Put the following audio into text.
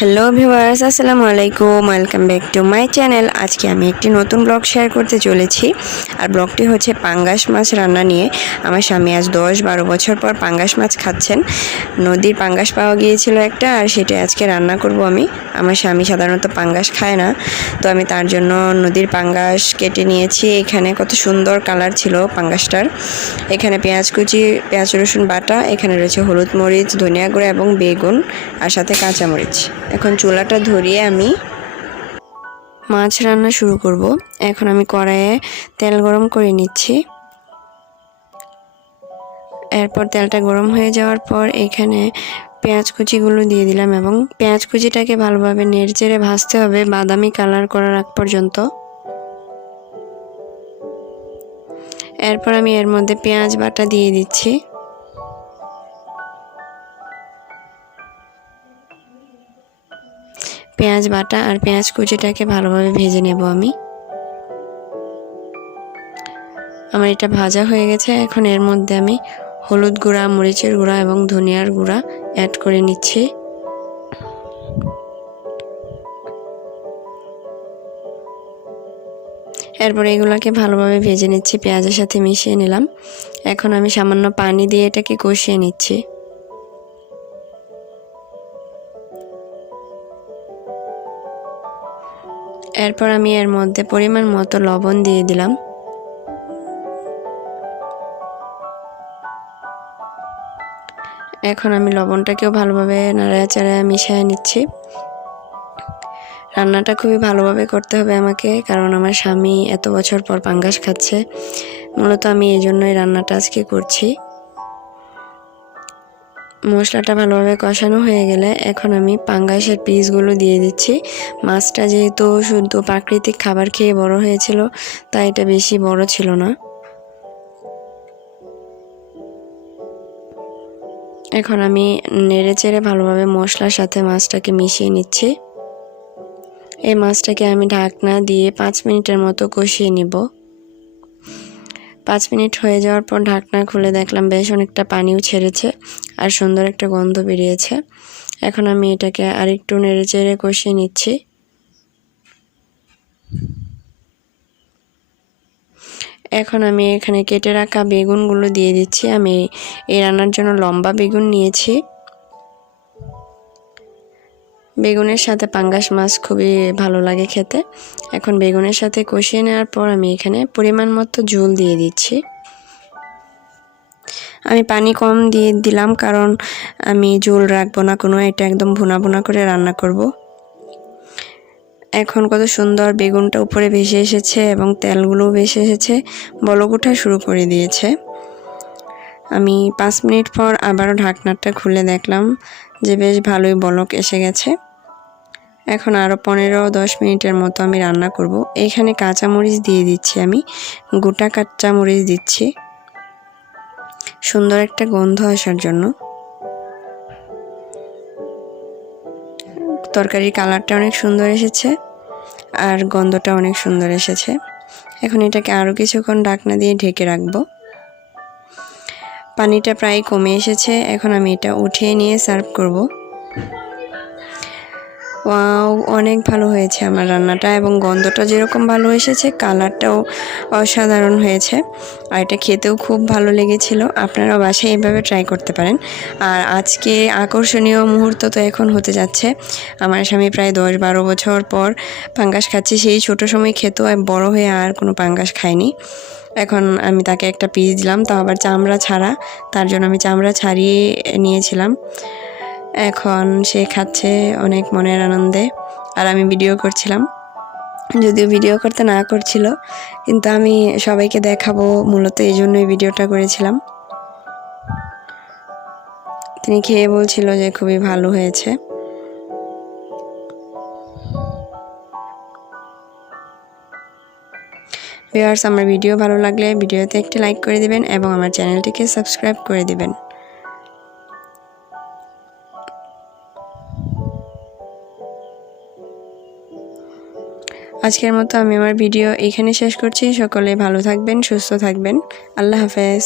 Hello viewers, আসসালামু আলাইকুম। Welcome back to my channel. আজকে আমি একটি নতুন ব্লগ শেয়ার করতে চলেছি। আর ব্লগটি হচ্ছে পাঙ্গাস মাছ রান্না নিয়ে। আমার স্বামী আজ 10-12 বছর পর পাঙ্গাস মাছ খাচ্ছেন। নদীর পাঙ্গাস পাওয়া গিয়েছিল একটা, আর সেটা আজকে রান্না করব আমি। আমার স্বামী সাধারণত পাঙ্গাস খায় না, তো আমি তার জন্য নদীর পাঙ্গাস কেটে নিয়েছি। এখানে কত সুন্দর কালার ছিল পাঙ্গাসটার। এখানে পেঁয়াজ কুচি, পেঁয়াজ রসুন বাটা, এখানে রয়েছে হলুদ মরিচ, ধনিয়া গুঁড়া এবং বেগুন, আর সাথে কাঁচামরিচ। এখন চুলাটা ধরিয়ে আমি মাছ রান্না শুরু করব। এখন আমি কড়াইয়ে তেল গরম করে নিচ্ছি। এরপর তেলটা গরম হয়ে যাওয়ার পর এখানে পেঁয়াজ কুচিগুলো দিয়ে দিলাম এবং পেঁয়াজ কুচিটাকে ভালোভাবে নেড়েচেড়ে ভাজতে হবে বাদামি কালার করার আগ পর্যন্ত। এরপর আমি এর মধ্যে পেঁয়াজ বাটা দিয়ে দিচ্ছি। পেঁয়াজ বাটা আর পেঁয়াজ কুচিটাকে ভালোভাবে ভেজে নেব আমি। আমার এটা ভাজা হয়ে গেছে। এখন এর মধ্যে আমি হলুদ গুঁড়া, মরিচের গুঁড়া এবং ধনিয়ার গুঁড়া অ্যাড করে নিচ্ছি। এরপর এগুলোকে ভালোভাবে ভেজে নিচ্ছি, পেঁয়াজের সাথে মিশিয়ে নিলাম। এখন আমি সামান্য পানি দিয়ে এটাকে কষিয়ে নিচ্ছি। এরপর আমি এর মধ্যে পরিমাণ মতো লবণ দিয়ে দিলাম। এখন আমি লবণটাকেও ভালোভাবে নাড়াচাড়া মিশিয়ে নিচ্ছি। রান্নাটা খুবই ভালোভাবে করতে হবে আমাকে, কারণ আমার স্বামী এত বছর পর পাঙ্গাস খাচ্ছে। মূলত আমি এই জন্যই রান্নাটা আজকে করছি। মশলাটা ভালোভাবে কষানো হয়ে গেলে এখন আমি পাঙ্গাসের পিসগুলো দিয়ে দিচ্ছি। মাছটা যেহেতু শুদ্ধ প্রাকৃতিক খাবার খেয়ে বড় হয়েছিল, তাই এটা বেশি বড় ছিল না। এখন আমি নেড়েচেড়ে ভালোভাবে মশলার সাথে মাছটাকে মিশিয়ে নিচ্ছি। এই মাছটাকে আমি ঢাকনা দিয়ে 5 মিনিটের মতো কষিয়ে নিব। 5 মিনিট হয়ে যাওয়ার পর ঢাকনা খুলে দেখলাম বেশ অনেকটা পানিও ছেড়েছে আর সুন্দর একটা গন্ধ বেরিয়েছে। এখন আমি এটাকে আরেকটু নেড়েচেড়ে কষিয়ে নিচ্ছি। এখন আমি এখানে কেটে রাখা বেগুনগুলো দিয়ে দিচ্ছি। আমি এই রান্নার জন্য লম্বা বেগুন নিয়েছি। বেগুনের সাথে পাঙ্গাস মাছ খুবই ভালো লাগে খেতে। এখন বেগুনের সাথে কষিয়ে নেওয়ার পর আমি এখানে পরিমাণ মতো ঝোল দিয়ে দিচ্ছি। আমি পানি কম দিয়ে দিলাম, কারণ আমি ঝোল রাখবো না কোনো, এটা একদম ভুনা ভুনা করে রান্না করব। এখন কত সুন্দর বেগুনটা উপরে ভেসে এসেছে এবং তেলগুলোও ভেসে এসেছে, বলক ওঠা শুরু করে দিয়েছে। আমি 5 মিনিট পর আবারও ঢাকনাটা খুলে দেখলাম যে বেশ ভালোই বলক এসে গেছে। এখন আরও 15-10 মিনিটের মতো আমি রান্না করব। এখানে কাঁচামরিচ দিয়ে দিচ্ছি, আমি গোটা কাঁচামরিচ দিচ্ছি সুন্দর একটা গন্ধ আসার জন্য। তরকারির কালারটা অনেক সুন্দর এসেছে আর গন্ধটা অনেক সুন্দর এসেছে। এখন এটাকে আরও কিছুক্ষণ ঢাকনা দিয়ে ঢেকে রাখবো। পানিটা প্রায় কমে এসেছে। এখন আমি এটা উঠিয়ে নিয়ে সার্ভ করব। ওয়াও, অনেক ভালো হয়েছে আমার রান্নাটা, এবং গন্ধটা যেরকম ভালো এসেছে কালারটাও অসাধারণ হয়েছে, আর এটা খেতেও খুব ভালো লেগেছিল। আপনারা বাসায় এভাবে ট্রাই করতে পারেন। আর আজকে আকর্ষণীয় মুহূর্ত তো এখন হতে যাচ্ছে। আমার স্বামী প্রায় 10-12 বছর পর পাঙ্গাস খাচ্ছে। সেই ছোট সময় খেত, বড় হয়ে আর কোনো পাঙ্গাস খায়নি। এখন আমি তাকে একটা পিস দিলাম, তাও আবার চামড়া ছাড়া। তার জন্য আমি চামড়া ছাড়িয়ে নিয়েছিলাম। এখন সে খাচ্ছে অনেক মনের আনন্দে, আর আমি ভিডিও করছিলাম। যদিও ভিডিও করতে না করছিল, কিন্তু আমি সবাইকে দেখাবো মূলত এই জন্যই ভিডিওটা করেছিলাম। তিনি খেয়ে বলছিল যে খুবই ভালো হয়েছে। ভিউয়ার্স, আমার ভিডিও ভালো লাগলে ভিডিওতে একটি লাইক করে দিবেন এবং আমার চ্যানেলটিকে সাবস্ক্রাইব করে দিবেন। আজকের মতো আমি আমার ভিডিও এখানে শেষ করছি। সকলে ভালো থাকবেন, সুস্থ থাকবেন। আল্লাহ হাফেজ।